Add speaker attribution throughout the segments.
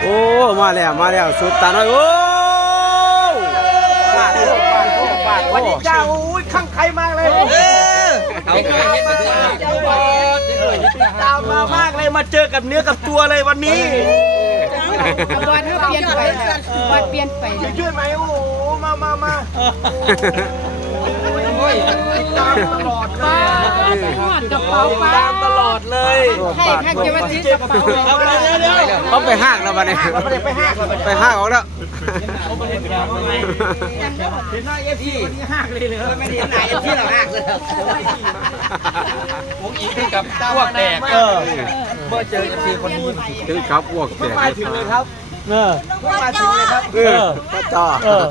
Speaker 1: โอ้มาแล้วสุดตาน้อยโอ้ปาด
Speaker 2: วันนี้เจ้าอุ้ยข้างใครมากเลยเอาตามมามากเลยมาเจอกับเนื้อกับตัวเลยวันนี้
Speaker 3: บอลเปลี่ยนไปบอลเปลี่ยนไป
Speaker 2: ช่วยไหมโอ้โหมาตามตลอดเลย
Speaker 3: กระเป๋าป้า
Speaker 2: ตามตลอดเลย
Speaker 3: ให้แค่จะมาซื้อกระเป๋า
Speaker 1: เขาไปห้างแล้ววันนี้ไปห้างออกแล้ว
Speaker 2: เห็นหน้าเอฟซีวันนี้ห้างเลยไม่ได้เห็นหน้าเอฟซีหรอกห้างเลยผมอีกถึงกับพวกแตกเมื่อเจอเอฟซีคนนี้
Speaker 1: ถึงครับพวกแตก
Speaker 2: มาถึงเลยครับมาถึงเลยครับ
Speaker 1: พ่อจ้อ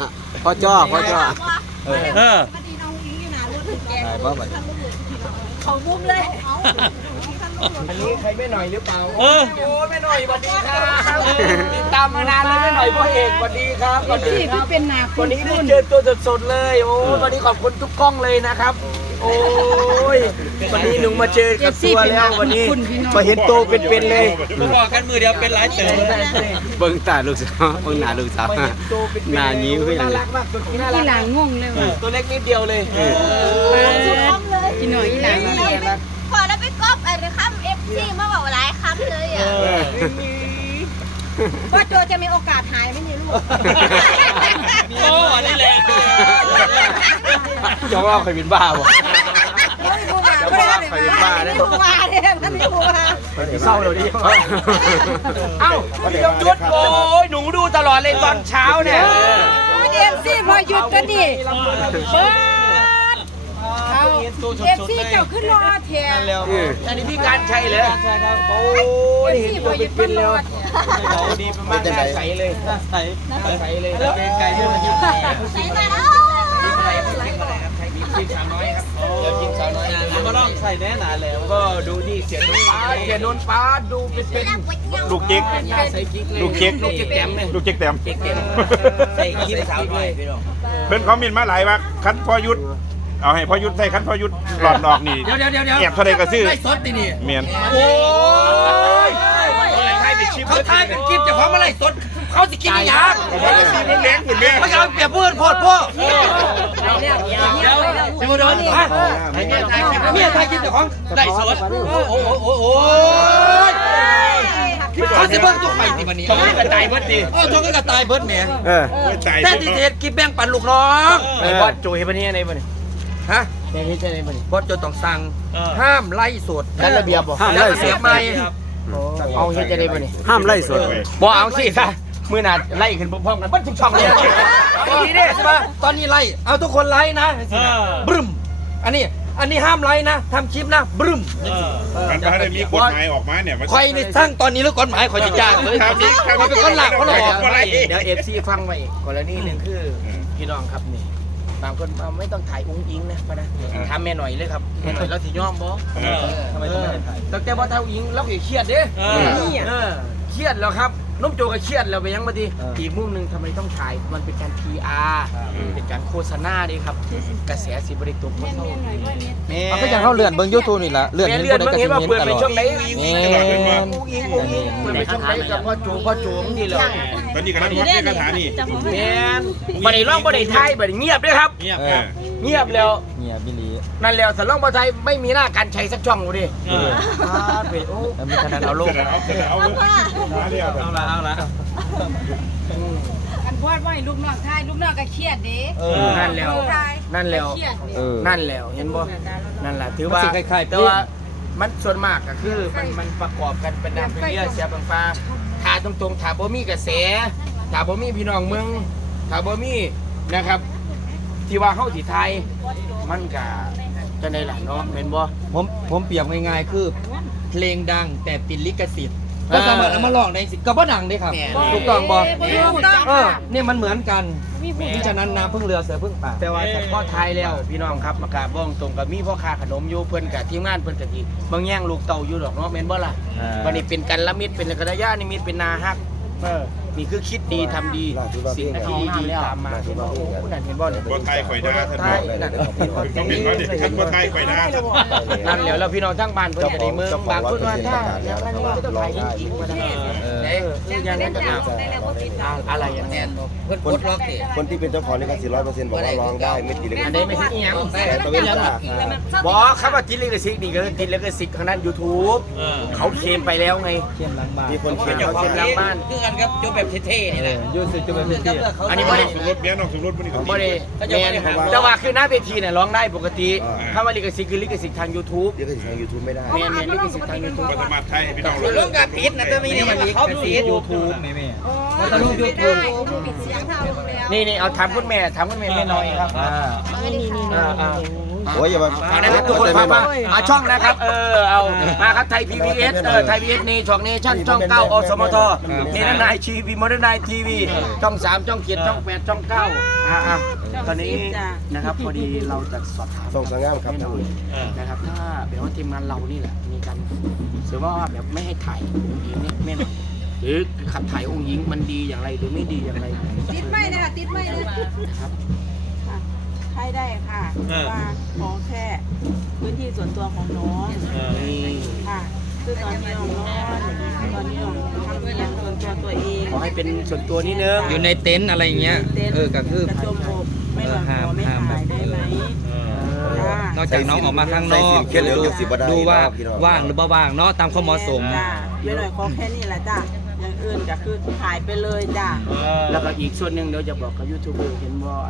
Speaker 3: ของมุมเลย
Speaker 2: อันนี้ใครไม่หน่อยหรือเปล่าโอ้ไม่หน่อยสวัสดีครับตามมานานเลยไม่หน่อยพ่อเอกสวัสดีครับ
Speaker 3: วันนี้เป็นนา
Speaker 2: วันนี้ได้เจอตัวสดๆเลยโอ้วันนี้ขอบคุณทุกกล้องเลยนะครับโอ้ยวันนี้หนูมาเจอกับตัวแล้ววันนี้มาเห็นโตเป็นๆเลย
Speaker 4: บอกกันมือเดียวเป็นหลายเต๋อ
Speaker 1: เบิ่งตาลูกสาวเบิ่งหน้าลูกสาวหน้ายิ้วขึ้น
Speaker 2: น่ารักมากตัวน่ารัก
Speaker 3: อีหลางงงเลยว่ะ
Speaker 2: ตัวเล็กนิดเดียวเลย
Speaker 3: กินหน่อยอีหลาง
Speaker 5: พอแล้วไปก๊อปอะไรครับเอฟซีมาบอกหลายคำเลยอ่ะว่าโจจะมีโอกาสหายไม่มีลูก
Speaker 4: โอ้นี่แหละ
Speaker 1: จะว่าใครเป็นบ้าบ่
Speaker 5: จะว่าใครเป็นบ้าเนี่ยมันไม่บัว
Speaker 2: เศร้าเลยดิเอ้าพี่ยงยุทธโอ้ยหนูดูตลอดเลยตอนเช้าเนี่ย
Speaker 3: เอฟซีพอหยุดกันดิเอฟซีเจ้าขึ้นรอเทียน
Speaker 2: แล้วอันนี้พี่การชัยเลยโอ้ยเห็นตัวเป็นแล้วเขาดีประมาณน่าใสเลยน่าใสเลยเป็นไก่เยอะมาจิ้ม
Speaker 5: ใส่มาแล้ว
Speaker 2: จิ้มสาวน้อยครับเดี๋ยวจิ้มสาวน้อย
Speaker 4: มาลองใส่แน่นานแล้ว
Speaker 2: ก็ดูที่เสียนนป้าดูเป็น
Speaker 6: ลูกจิกลูกเจ๊ก
Speaker 2: เต็มเลย
Speaker 6: ลูกเจ๊กเต็ม
Speaker 4: ใส่คลิปสาวน้อยพี่น้อง
Speaker 6: เพิ่นเขามินมาหลายว่าคันพอยุทธเอาให้พอยุทธใส่คันพอยุทธหลอดนอกนี่
Speaker 4: เดี๋ยว
Speaker 6: แอบเท่าใดก็ซื้อ
Speaker 4: ไล่สดนี่
Speaker 6: เมียน
Speaker 4: โอ้ยเขาทายเป็นคลิปจะพร้อมมาไล่สดเขาจะกินยา
Speaker 6: มันเลี้ยงคุณแม่
Speaker 4: ไม่เอาเปรียบเพื่อนพ่อเดี๋ยวโดนฮะเมียทายคลิปจะพร้อมไล่สดโอ้ยเขาจะเบิ้งตัวใหม่ที่วันนี้
Speaker 2: ชงกระต่ายเบิร์ดดี
Speaker 4: ชงกระต่ายเบิร์ดแม่แต่ที่เทศคลิปแบ่งปันลูกน้อง
Speaker 2: บอสโจยวันนี้ในวันนี้
Speaker 4: ฮะ
Speaker 2: ในนี้ใช่ในวันนี้
Speaker 4: บอสโจต้องสั่งห้ามไล่สด
Speaker 2: นั่นระเบียบบ่
Speaker 1: ห้ามไล่สด
Speaker 4: ไหม
Speaker 2: เอาเฮ็ดจะได้วันนี้
Speaker 1: ห้ามไล่สด
Speaker 2: บ่เอาสิซะมือหนาไล่ขึ้นพร้อมกันบัดทุกช่องเลย
Speaker 4: ดีเด้ใช่ปะตอนนี้ไล่เอาทุกคนไล่นะบึ้มอันนี้ห้ามไล่นะทำคลิปนะบึ้ม
Speaker 6: มันถ้าได้มีกฎหมายออกมาเนี่ย
Speaker 4: ใครในทั้งตอนนี้แล้วกฎหมายคอยจะจ้างเลยมันเป็นคนหลักเขาหลอก
Speaker 2: เดี๋ยวFCฟังไว้กรณีหนึ่งคือพี่น้องครับนี่บางคนไม่ต้องถ่ายอุ้งอิงนะมานะทำแม่หน่อยเลยครับแม่หน่อยเราถี่ย่อมบ่ทำไมต้องไม่ถ่ายตั้งแต่บ่ถ่ายอุ้งอิงเราเครียดเด้เครียดแล้วครับน้องโจก็เครียดแล้วไปยังมาดีอีกมุมหนึ่งทำไมต้องถ่ายมันเป็นการ PR เป็นการโฆษณาดิครับกระแสสิบริตุกมันเข้า
Speaker 1: เขาก็ยังเข้าเลื่อนเบิ่ง YouTube นี่ล่ะเลื่อน
Speaker 2: เห็นคนใดก็สิเห็นตลอดช่องไหนเปิดไปช่องไหนกับพ่อโจมนี่เลย
Speaker 6: ตอนนี้กำลังวัดในคาถานี่
Speaker 2: แมนบัดนี้ร้องบัดนี้ไทยบัดนี้เงียบด้วยครับเงียบแล้ว
Speaker 1: เงียบบิลี
Speaker 2: นั่นแล้วสร้องบัดไทยไม่มีหน้าการใช้สักช่องเลยโอ้
Speaker 1: มีขนาดเอาลง
Speaker 4: เอาละ
Speaker 3: กันพอดว่าลูกน้องทายลูกน้องก็เครียดเด้
Speaker 2: นั่นแล้วเห็นบ่นั่นแหละถือว่าแต่ว่ามันส่วนมากก็คือมันประกอบกันเป็นน้ำเป็นเลือดเสียบางฟ้าถ้าตรงๆถ้าบ่มีกระแสถ้าบ่มีพี่น้องเมืองถ้าบ่มีนะครับที่ว่าเข้าที่ไทยมันก็จะในหลังเนาะเห็นบ่
Speaker 4: ผมเปรียบง่ายๆคือเพลงดังแต่ติดลิขสิทธิ์ก็สามารถเอามาลองได้สิก็บ่ดังได้ครับถูกต้องบ่เนี่ยมันเหมือนกันมิฉะนั้นน้ำพึ่งเรือเสือพึ่งป่า
Speaker 2: แต่ว่าพ่อไทยแล้วพี่น้องครับมากราบบ้องตรงกับมีพ่อค้าขนมอยู่เพิ่นกับทีมงานเพิ่นกับที่บางแย่งลูกเต่าอยู่ดอกเนาะแม่นบ่ล่ะวันนี้เป็นกันละมิตรเป็นกระยานิมิตเป็นนาฮักนี่คือคิดดีทำดีสิ่งที่ดีตามมาที่ว่าโอ้นั่นเห็นบ่เนี่ย
Speaker 6: บ่ไทยข่อยด่าท่านต้องเป็นว่าเด็กท่านบ่ไทยข่อยด่า
Speaker 2: นั่นแล้วพี่น้องทั้งบ้านเพิ่นจะได้เมืองบางคนว่าถ้าอย่างนั้นก็ต้องถ่ายจริงๆมาได้อย่างนั้นจะอะไรอย่างนี้
Speaker 4: เพิ่นกดล็อกสิ
Speaker 7: คนที่เป็นเจ้าของลิขสิทธิ์100%บอกว่าร้องได้ไม่ติดลิข
Speaker 2: อั
Speaker 7: สิ
Speaker 2: น
Speaker 7: ท
Speaker 2: นี้
Speaker 7: ธิ์
Speaker 2: ไม่ใช่อีหยัง
Speaker 7: แต่ตะเวนจ้า
Speaker 2: บอกครับว่าติดลิขสิทธิ์นี่ก็ติดลิขสิทธิ์ทางด้าน YouTube เขาเคลมไปแล้วไง
Speaker 7: มีคนเขียน
Speaker 2: เขาเคลมหลังบ้าน
Speaker 4: คือกันครับจุแบบเท่ๆนี่แหละ
Speaker 1: ยูสิจุแบบนี้
Speaker 2: อันนี้บ่ได้
Speaker 6: สมรถเมียน้องสมรถพวกนี้ก็
Speaker 2: บ่ได้แมนแต่ว่าคือหน้าเวทีเนี่ยร้องได้ปกติถ้าว่าลิขสิทธิ์คือลิขสิทธิ์ทาง YouTube
Speaker 7: ลิขสิทธิ์ทาง YouTube ไม่ได้
Speaker 2: แมนลิขสิทธิ์ทาง YouTube
Speaker 6: ก็สามารถไทยให้พี่น้อง
Speaker 4: ลงกับปิดนะแต่ไม่ได้มันเขาปิด
Speaker 1: YouTube แม่
Speaker 4: มันต้องลง YouTube
Speaker 2: นี่เอาถามคุณแม่แม่น้อยครับ
Speaker 7: โอ้ยอย่ามา
Speaker 2: ฝากนะครับทุกคนฝากมาช่องนะครับเอามาครับไทย PBS ไทย PBS นี่ช่องนี้ช่อง9อสมทนี่นั่นนายชีวีมอเตอร์ไนทีวีช่อง3ช่อง7ช่อง8ช่อง9ตอนนี้นะครับพอดีเราจะสอบถาม
Speaker 7: ส่งสังงามครับท่าน
Speaker 2: นะครับถ้าแบบว่าทีมงานเรานี่แหละมีการเสริมว่าแบบไม่ให้ถ่ายองค์หญิงเนี่ยแม่หน่อยหรือขับถ่ายองค์หญิงมันดีอย่างไรหรือไม่ดีอย่างไร
Speaker 3: ติดไม่นะคะติดไม่นะ
Speaker 2: นะครับ
Speaker 3: ให้ได้ค่ะว่าขอแค่พื้นที่ส่วนตัวของน้อง
Speaker 2: นี่
Speaker 3: ค่ะคือตอนนี้น้องนอนตอนนี้น้องทำงานส่วนตัวเอง
Speaker 2: ขอให้เป็นส่วนตัวนิดนึง
Speaker 1: อยู่ในเต็นท์อะไรเงี้ยก็คือก
Speaker 3: ระจมอกไม่หลังคอไม่ถ่ายได้ไหม
Speaker 1: นอกจากน้องออกมาข้างนอกดูว่าว่างหรือบ่ว่างเนาะตามความเหมาะสม
Speaker 3: จ้าไม่หน่อยขอแค่นี้แหละจ้าอย่างอื่นก็คือถ่ายไปเลยจ้า
Speaker 2: แล้วก็อีกส่วนหนึ่งเดี๋ยวจะบอกกับยูทูบเบอร์เห็นว่า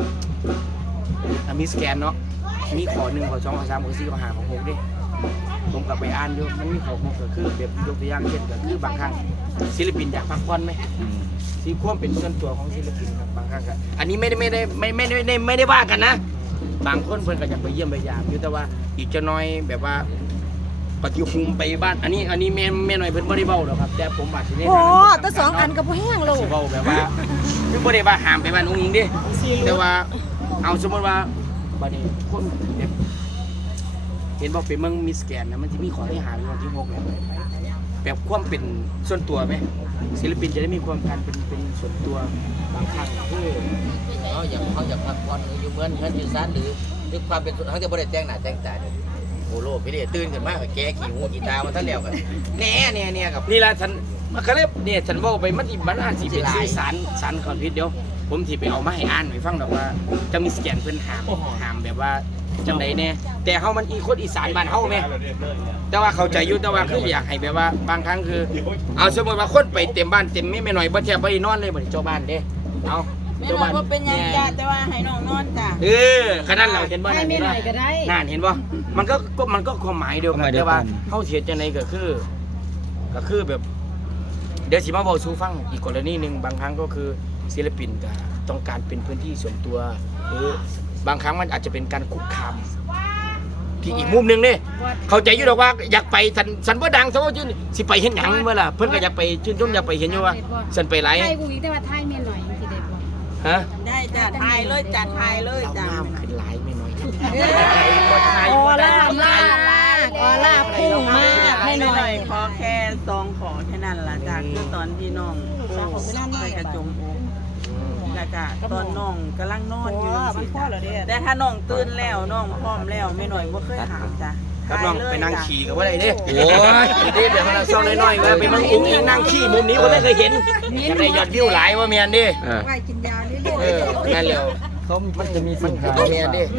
Speaker 2: มีสแกนเนาะมีขอ1ขอ2ขอ3ขอ4ขอ5ขอ6ดิผมกลับไปอ่านดูมันมีขอ6ก็คือแบบยกตัวอย่างเช่นก็คือบางครั้งศิลปินอยากพักผ่อนไหมที่ความเป็นส่วนตัวของศิลปินครับบางครั้งก็อันนี้ไม่ได้ว่ากันนะบางคนเพิ่นก็อยากไปเยี่ยมไปยามอยู่แต่ว่าอีกจะน้อยแบบว่าปฏิหุมไปบ้านอันนี้แม่หน่อยเพิ่นบ่ได้เว้าหรอกครับแต่ผมอาจสิได้
Speaker 3: โอ้แต่2 อันก็บ่แห้งโล
Speaker 2: สิเว้าแบบว่าคือบ่ได้ว่าห้ามไปบ้านอุ้งอิงเด้แต่ว่าเอาสมมติว่าบัดนี้คนแบบเห็นบอกเป็นเมืองมิสแกนนะมันจะมีของที่หาอยู่ที่6แบบความเป็นส่วนตัวไหมศิลปินจะได้มีความการเป็นส่วนตัวบางครั้งคือ
Speaker 4: เขาอยากพักผ่อนอยู่เหมือนอยู่ซ่านหรือความเป็นเขาจะบ่ได้แต่งหน้าแต่งตาโอ้โลพี่ดิตื่นขึ้นมาก็แกขี้หูขี้ตามันทั้งแล้วกันแน่กับ
Speaker 2: นี่ล่ะฉันมันก็เลยเนี่ยฉันเว้าไปมันสิมันอาจสิเป็นสื่อสารคอนพิษเดี๋ยวผมสิไปเอามาให้อ่านให้ฟังดอกว่าจะมีสแกนเพิ่นห้ามแบบว่าจังไดแน่แต่เฮามันอีคนอีสานบ้านเฮาแม่แต่ว่าเข้าใจอยู่แต่ว่าคืออยากให้แบบว่าบางครั้งคือเอาสมมติว่าคนไปเต็มบ้านเต็มไม่หน่อยบ่แทบบ่ได้นอนเลยบ่ได้เจ้าบ้านเด้เอา
Speaker 3: ไม่หน่อยว่าเป็นยังจ้าแต่ว่าให้น้องนอนจ้า
Speaker 2: ขนาดเราเห็นบ่นั่นไม่หน่อยก็ได้นั่นเห็นบ่มันก็ความหมายเดียวกันแต่ว่าเฮาเสียจังไดก็คือแบบเดี๋ยวสิมาบอกสู่ฟังอีกกรณีหนึ่งบางครั้งก็คือศิลปินก็ต้องการเป็นพื้นที่ส่วนตัวหรือบางครั้งมันอาจจะเป็นการคุกคามที่อีกมุมหนึงเนี่ยเข้าใจอยู่หรอกว่าอยากไปสันบ่ดังซะว่าชื่นสิไปเห็นหยังเมื่อล่ะเพิ่นก็อยากไปชื่นชมอยากไปเห็นอยู่ว่าสันไปหลาย
Speaker 8: ไทยบุกอีกแต่ว่าไทยเมียหน่อยสิได้บ่
Speaker 2: ฮะ
Speaker 3: ได้จ้าถ่ายเลยจ้าถ่ายเลย
Speaker 2: เรา
Speaker 3: จ้า
Speaker 2: น้ำขึ้นหลายไม่น้อย
Speaker 3: ออล่าพุ่งมากให้หน่อยขอแค่2ขอแค่นั้นล่ะจ้าคือตอนที่น้องใส่กระจมอกแล้วก็ตอนน้องกำลังนอนอยู่แต่ถ้าน้องตื่นแล้วน้องพร้อมแล้วไม่หน่อยบ่เคยถามจ้า
Speaker 2: กับน้องไปนั่งขี่กับว่าอะไรเนี่ยโอ้ยเดี๋ยวมันซ่อนน้อยๆว่าไปมันอุ้งอิงนั่งขี่มุมนี้คนไม่เคยเห็นอยากได้ยอดวิวหลายว่าเมียนดิ
Speaker 3: ไปกินยาเรื่อย
Speaker 2: นั่นเร็ว
Speaker 1: มันจะมีสิ่งขาย
Speaker 2: เมียนดิ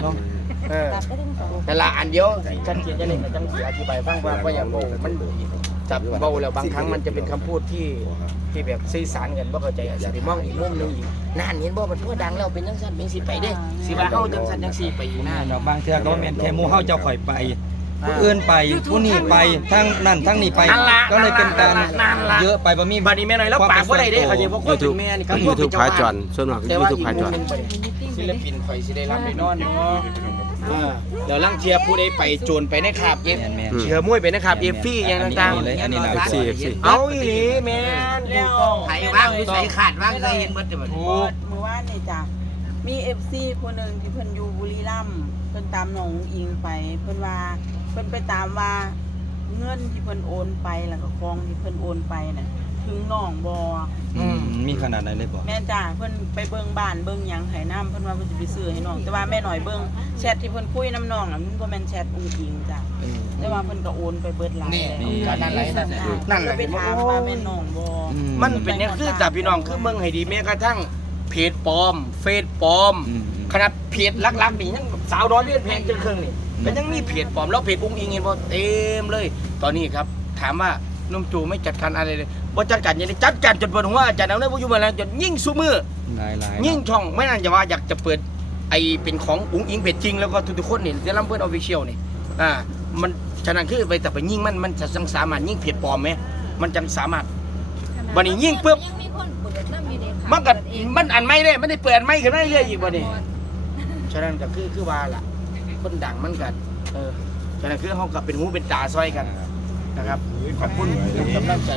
Speaker 2: แต่ละอันเดียวชัดเจนจะเล่นกับจังสีอธิบายฟังว่าอย่างโบมันจับเบาแล้วบางครั้งมันจะเป็นคำพูดที่แบบสื่อสารกันว่าเข้าใจอาจจะมองอีกมุมนึงอีกนั่นเห็นบ่มันพูดดังแล้วเป็นจังสันเป็นสิไปเด้สิว่าเฮาจังสันจังสีไปอยู่หน้า
Speaker 1: บางเทื่อก็แม่นแค่หมู่เฮาเจ้าข่อยไปผู้อื่นไปผู้นี้ไปทั้งนั่นทั้งนี้ไปก็เลยเป็นการเยอะไปบ่มี
Speaker 2: บัดนี้แม่น้อยแล้วปากบ่ได้เด้เขาจะบ่คุยถึงแม่นี่ครับ
Speaker 1: ยูทูบพาจอนส่วนมาก
Speaker 2: แต่
Speaker 1: ยู
Speaker 2: ว่า
Speaker 1: ทูบ
Speaker 2: อีก
Speaker 1: พาจ
Speaker 2: มุ
Speaker 1: อ
Speaker 2: ม
Speaker 1: น
Speaker 2: นึงศิลปินข่อยสิได้รับได้นอนเนาะเดี๋ยวลังเทียผู้ใดไปโจรไปในคาบเอฟเชื่อมวยไปในคาบเอฟฟี่อย่างต่างๆ
Speaker 1: อันนี้นะ FC
Speaker 2: เอาอีหลีแม่น
Speaker 3: ๆแล้ว
Speaker 4: ไผว่างอยู่ใส่ขาดว่างใส่เห็นเบิดเด้อ
Speaker 2: ถูก
Speaker 3: เมื่อวานนี่จ้ะมี FC คนหนึ่งที่เพิ่นอยู่บุรีรัมย์เพิ่นตามน้องอิงไปเพิ่นว่าเพิ่นไปตามว่าเงินที่เพิ่นโอนไปแล้วก็ของที่เพิ่นโอนไปน่ะถถึงน้องบ่
Speaker 1: มีขนาดไหนเลยบอก
Speaker 3: แม่จ้าเพิ่นไปเบิ่งบ้านเบิ่งหยังให้น้ำเพิ่นว่าเพิ่นสิไปซื้อให้น้องแต่ว่าแม่หน่อยเบิ่งแชทที่เพิ่นคุยน้ำน้องน่ะมันบ่แม่นแชทอุ้งอิงจ้ะแต่ว่าเพิ่นก็โอนไปเบิดหลาย
Speaker 2: นี่
Speaker 3: แล้ว
Speaker 2: นั่นแหละนั่นแหละ
Speaker 3: ไปถามว่าแม่น้องบ่
Speaker 2: มันเป็นเนี่ยคือจากพี่น้องคือเมืองให้ดีแม้กระทั่งเพจปลอมเฟซปลอมขนาดเพจลักๆนี่ยังสาวร้อนเลือดแพงจนเครื่องนี่ก็ยังมีเพจปลอมแล้วเพจอุ้งอิงเห็นบ่เต็มเลยตอนนี้ครับถามว่านุ่มจูไม่จัดการอะไรเลยบ่จัดการยังไงจัดการจนเปิดหัวจัดเอาได้บ่อยู่มาแล้วจนยิ่งซุมือ
Speaker 1: หลาย
Speaker 2: ยิ่งช่องไม่นั่นจะว่าอยากจะเปิดไอเป็นของอุ้งอิงเพจจริงแล้วก็ทุกๆคนนี่จะรับเพื่อนออฟฟิเชียลนี่มันฉะนั้นคือไปแต่ไปยิ่งมันจะสามารถยิ่งเพจปลอมไหมมันจังสามารถวันนี้ยิ่งปุ๊บ
Speaker 5: ยังมีคนเปิดน้ำอยู่ใน
Speaker 2: มันก็มันอันไม่ได้ไม่ได้เปิดไม่ขึ้นได้เรื่อยอีกวันนี้ฉะนั้นก็คือว่าล่ะคนดังมันกันฉะนั้นคือเขากับเป็นหูเป็นตาซอยกันนะครับขอบคุณกำลังใจ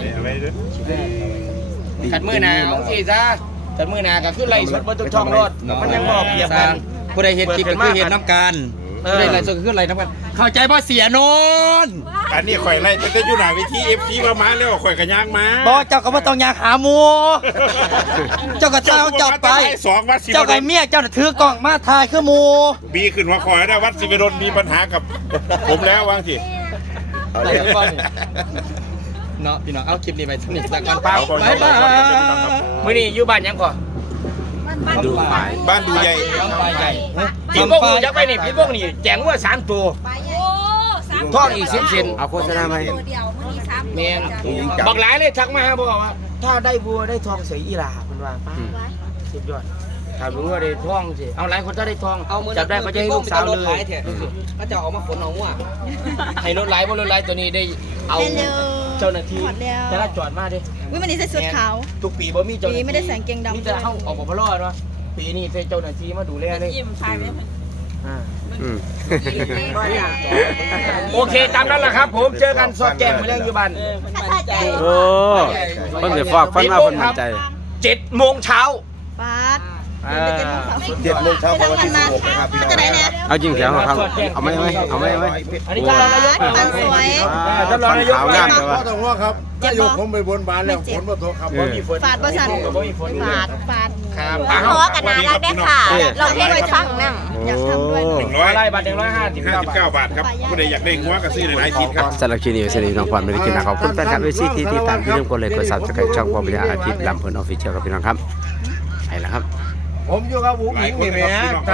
Speaker 2: ขัดมือหนาของสิซะขัดมือหนาก็คือไล่สดบนทุกช่องรถมันยังบอกเปรียบกัน
Speaker 1: ผู้ใดเห็นคลิปก็คือเห็นน้ำกันผู้ใดไลฟ์สดก็คือไลฟ์น้ำกันเข้าใจบ่เสียโนน
Speaker 6: อันนี้ข่อยไล่ตั้งแต่อยู่หน้าเวที FC มาแล้วข่อยก็ย่างมา
Speaker 1: บ่เจ้าก็บ่ต้องอยากหาหมูเจ้าก็เจ้าเจ้าไป
Speaker 6: สองวัดสิบ
Speaker 1: เจ้าไก่เมียเจ้าน่ะถือกล่องมาถ่ายคือหมู
Speaker 6: บีขึ้นหัวคอยนะวัดสิบดลมีปัญหากับผมแล้ววางสิ
Speaker 7: เอาเลย
Speaker 1: เนาะพี่น้องเอาคลิปนี้ไปสนิทสักก่อน
Speaker 6: เอาก่อน
Speaker 1: บ๊ายบาย
Speaker 2: มื้อนี้อยู่บ้านยังก่อน
Speaker 7: ดูฝ่าย
Speaker 6: บ้านดูใหญ่
Speaker 1: บ้านใหญ่
Speaker 2: พี่พวกนี้ยักไปนี่พี่พวกนี้แจงว่า3ตัว
Speaker 5: โอ้สาม
Speaker 2: ท่องอีกเส้น
Speaker 7: เอาโฆษณามาให้
Speaker 5: ตัวเดียวมื้อนี้สาม
Speaker 2: แม่น
Speaker 7: อุ้งอิงจับ
Speaker 2: บอกหลายเลยทักมาหาบอกว่าถ้าได้บัวได้ทองเสียอีหลาเพิ่นว่าป้าสุดยอดถ้าบัวได้ทองสิเอาหลายคนถ้าได้ทองจับได้ก็จะให้ลูกสาวเลย
Speaker 4: ก็จะออกมาขนเอาหัว
Speaker 2: ให้รถไหลบ่รถไหลตัวนี้ได้เอาเจ้าหน้าที่จราจรมาดิ
Speaker 9: วันนี้ใส่ชุดขาว
Speaker 2: ทุกปีบ่มีเจ้าหน้าที่
Speaker 9: ปีไม่ได้ใส่กางเกงดำ
Speaker 2: มีแต่เฮาออกบ่พลอดเนาะปีนี้ใส่เจ้าหน้าที่มาดูแลเลย
Speaker 3: ยิ้มทายไปเพิ่น
Speaker 2: อ่า
Speaker 7: อืม
Speaker 3: บ่อยาก
Speaker 2: โอเคตามนั้นแหละครับ ผมเจอกันสอดแจ้งไปเรื่องอยู่บ้าน
Speaker 3: เพิ่นมั่นใจ
Speaker 7: โอ้เพิ่นสิฟอกฟันมาเพิ่นมั่นใจ
Speaker 2: 7 โมงเช้า
Speaker 9: ปาด
Speaker 7: 7 โมงเช้าของวันที่16นะครับพี่น้อง
Speaker 9: จะได้เนี่ย
Speaker 7: เอาจริงแถวครับเอาไหมเอาไหม
Speaker 2: อันนี้ก็รองนายก
Speaker 9: ปันสวย
Speaker 2: ท่านรองนายก
Speaker 7: ขาวงามแต่ว่า
Speaker 10: ต้องว่าครับนายกผมไปบนบานแล้วฝนมาตกครับ
Speaker 2: บ่มีฝน
Speaker 9: ฝาดบ่สั่น
Speaker 2: บ่มีฝน
Speaker 9: ปาดปาด
Speaker 2: ครับ
Speaker 5: เพราะว่ากันนารักได้ค่ะเราเพลงไปฟังนั่ง
Speaker 9: อยากทำด้วย
Speaker 2: 100
Speaker 6: 100
Speaker 2: บาท159
Speaker 6: บาทครับผู้ใดอยากได้หัวก็ซื้อหลายๆชิ้นครับ
Speaker 7: สำหรับคลิปนี้เสนอน้องพรไม่ได้กินนะขอบคุณแฟนคลับเอซีที่ติดตามที่เรื่องกดไลค์กดซับสไครต์ช่องพอพิยาอาทิตย์ลำเพลินออฟฟิเชียลครับพี่น้องครับไปแล้วครับ
Speaker 10: ผมอยู่กับอุ้ง
Speaker 6: หลา
Speaker 10: อิ
Speaker 6: ย
Speaker 10: ง
Speaker 6: คน
Speaker 10: นี่
Speaker 6: นะ
Speaker 10: แห
Speaker 6: ครับ
Speaker 10: ม่
Speaker 6: พี่น้อง